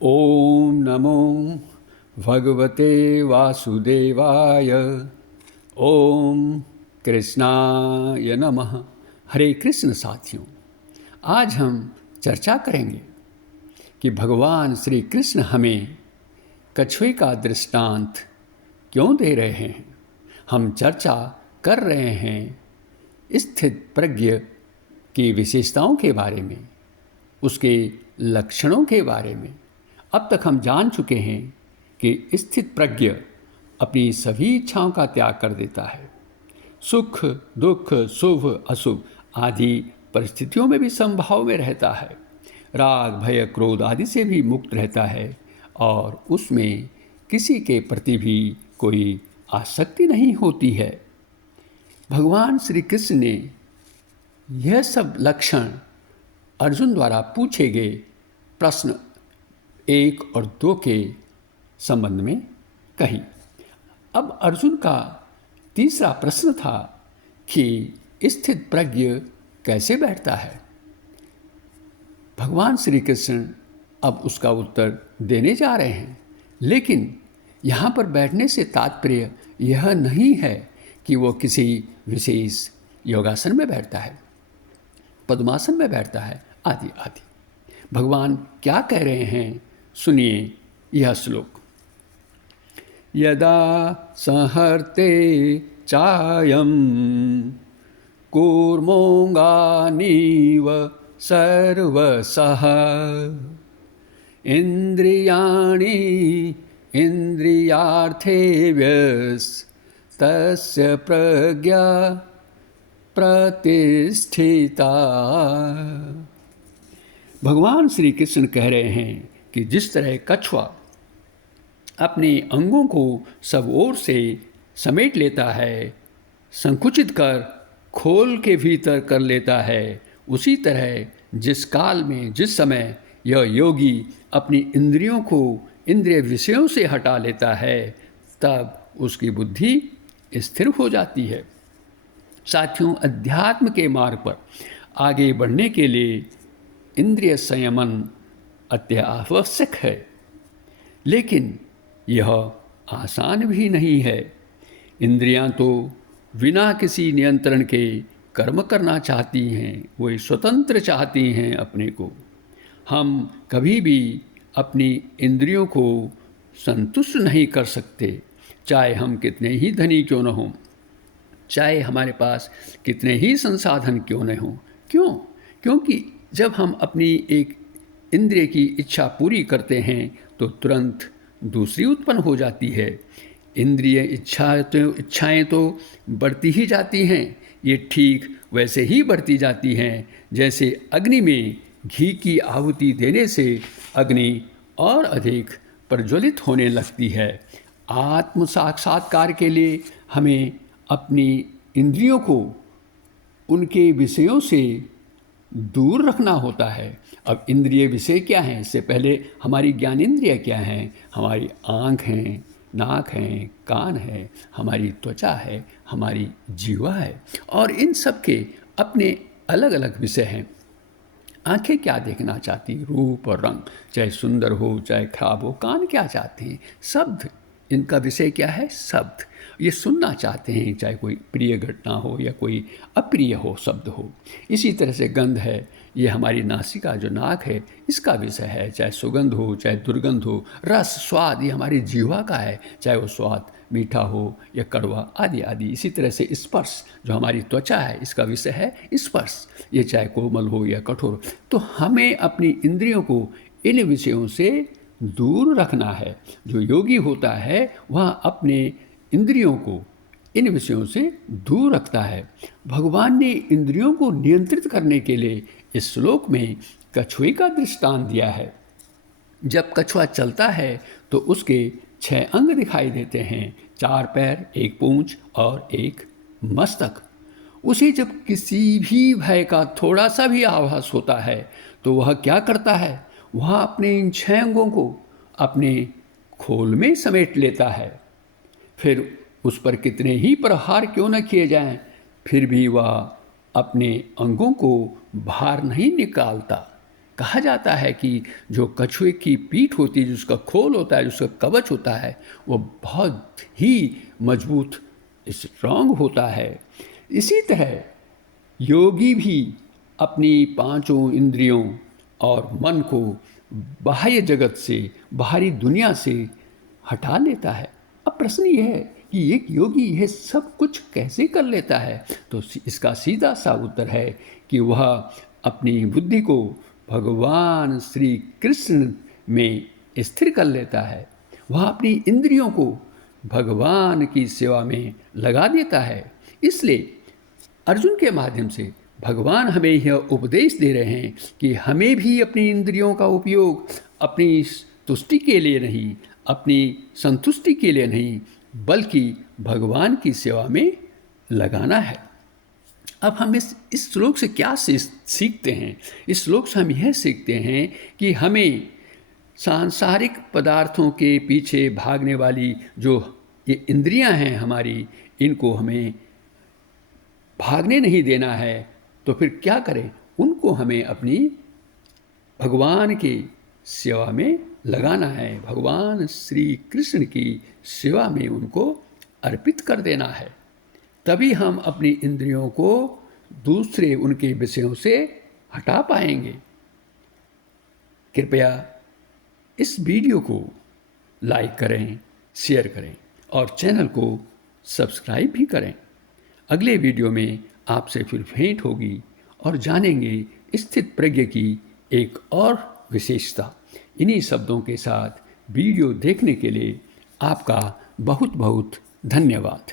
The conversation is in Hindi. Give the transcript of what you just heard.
ओम नमो भगवते वासुदेवाय। ओम कृष्णाय नमः। हरे कृष्ण साथियों, आज हम चर्चा करेंगे कि भगवान श्री कृष्ण हमें कछुए का दृष्टांत क्यों दे रहे हैं। हम चर्चा कर रहे हैं स्थित प्रज्ञ की विशेषताओं के बारे में, उसके लक्षणों के बारे में। अब तक हम जान चुके हैं कि स्थित प्रज्ञ अपनी सभी इच्छाओं का त्याग कर देता है। सुख दुख शुभ अशुभ आदि परिस्थितियों में भी समभाव में रहता है। राग भय क्रोध आदि से भी मुक्त रहता है और उसमें किसी के प्रति भी कोई आसक्ति नहीं होती है। भगवान श्री कृष्ण ने यह सब लक्षण अर्जुन द्वारा पूछे गए प्रश्न 1 और 2 के संबंध में कही। अब अर्जुन का तीसरा प्रश्न था कि स्थित प्रज्ञ कैसे बैठता है। भगवान श्री कृष्ण अब उसका उत्तर देने जा रहे हैं, लेकिन यहाँ पर बैठने से तात्पर्य यह नहीं है कि वो किसी विशेष योगासन में बैठता है, पद्मासन में बैठता है आदि आदि। भगवान क्या कह रहे हैं, सुनिए यह श्लोक। यदा संहर्ते चायं कूर्मोऽङ्गानीव सर्वशः इन्द्रियाणि इन्द्रियार्थेभ्यस्तस्य प्रज्ञा प्रतिष्ठिता। भगवान श्री कृष्ण कह रहे हैं कि जिस तरह कछुआ अपने अंगों को सब ओर से समेट लेता है, संकुचित कर खोल के भीतर कर लेता है, उसी तरह जिस काल में जिस समय यह योगी अपनी इंद्रियों को इंद्रिय विषयों से हटा लेता है, तब उसकी बुद्धि स्थिर हो जाती है। साथियों, अध्यात्म के मार्ग पर आगे बढ़ने के लिए इंद्रिय संयमन अत्यावश्यक है, लेकिन यह आसान भी नहीं है। इंद्रियां तो बिना किसी नियंत्रण के कर्म करना चाहती हैं, वे स्वतंत्र चाहती हैं अपने को। हम कभी भी अपनी इंद्रियों को संतुष्ट नहीं कर सकते, चाहे हम कितने ही धनी क्यों न हों, चाहे हमारे पास कितने ही संसाधन क्यों न हों। क्यों? क्योंकि जब हम अपनी एक इंद्रिय की इच्छा पूरी करते हैं तो तुरंत दूसरी उत्पन्न हो जाती है। इंद्रिय इच्छाएं तो बढ़ती ही जाती हैं। ये ठीक वैसे ही बढ़ती जाती हैं जैसे अग्नि में घी की आहुति देने से अग्नि और अधिक प्रज्वलित होने लगती है। आत्म साक्षात्कार के लिए हमें अपनी इंद्रियों को उनके विषयों से दूर रखना होता है। अब इंद्रिय विषय क्या हैं? इससे पहले हमारी ज्ञानेंद्रिय क्या हैं? हमारी आँख हैं, नाक हैं, कान है, हमारी त्वचा है, हमारी जीवा है, और इन सब के अपने अलग अलग विषय हैं। आँखें क्या देखना चाहती? रूप और रंग, चाहे सुंदर हो चाहे खराब हो। कान क्या चाहते हैं? शब्द, इनका विषय क्या है? शब्द, ये सुनना चाहते हैं, चाहे कोई प्रिय घटना हो या कोई अप्रिय हो शब्द हो। इसी तरह से गंध है, ये हमारी नासिका जो नाक है इसका विषय है, चाहे सुगंध हो चाहे दुर्गंध हो। रस स्वाद, ये हमारी जीवा का है, चाहे वो स्वाद मीठा हो या कड़वा आदि आदि। इसी तरह से स्पर्श जो हमारी त्वचा है इसका विषय है स्पर्श, ये चाहे कोमल हो या कठोर। तो हमें अपनी इंद्रियों को इन विषयों से दूर रखना है। जो योगी होता है वह अपने इंद्रियों को इन विषयों से दूर रखता है। भगवान ने इंद्रियों को नियंत्रित करने के लिए इस श्लोक में कछुए का दृष्टांत दिया है। जब कछुआ चलता है तो उसके 6 अंग दिखाई देते हैं, 4 पैर, 1 पूंछ और 1 मस्तक। उसे जब किसी भी भय का थोड़ा सा भी आभास होता है तो वह क्या करता है? वह अपने इन 6 अंगों को अपने खोल में समेट लेता है। फिर उस पर कितने ही प्रहार क्यों न किए जाएं, फिर भी वह अपने अंगों को बाहर नहीं निकालता। कहा जाता है कि जो कछुए की पीठ होती है, जिसका खोल होता है, जिसका कवच होता है, वो बहुत ही मजबूत स्ट्रांग होता है। इसी तरह योगी भी अपनी पांचों इंद्रियों और मन को बाह्य जगत से, बाहरी दुनिया से हटा लेता है। अब प्रश्न ये है कि एक योगी यह सब कुछ कैसे कर लेता है? तो इसका सीधा सा उत्तर है कि वह अपनी बुद्धि को भगवान श्री कृष्ण में स्थिर कर लेता है। वह अपनी इंद्रियों को भगवान की सेवा में लगा देता है। इसलिए अर्जुन के माध्यम से भगवान हमें यह उपदेश दे रहे हैं कि हमें भी अपनी इंद्रियों का उपयोग अपनी तुष्टि के लिए नहीं, अपनी संतुष्टि के लिए नहीं, बल्कि भगवान की सेवा में लगाना है। अब हम इस श्लोक से क्या सीखते हैं? इस श्लोक से हम यह सीखते हैं कि हमें सांसारिक पदार्थों के पीछे भागने वाली जो ये इंद्रियां हैं हमारी, इनको हमें भागने नहीं देना है। तो फिर क्या करें? उनको हमें अपनी भगवान की सेवा में लगाना है, भगवान श्री कृष्ण की सेवा में उनको अर्पित कर देना है। तभी हम अपनी इंद्रियों को दूसरे उनके विषयों से हटा पाएंगे। कृपया इस वीडियो को लाइक करें, शेयर करें और चैनल को सब्सक्राइब भी करें। अगले वीडियो में आपसे फिर भेंट होगी और जानेंगे स्थित प्रज्ञ की एक और विशेषता। इन्हीं शब्दों के साथ वीडियो देखने के लिए आपका बहुत बहुत धन्यवाद।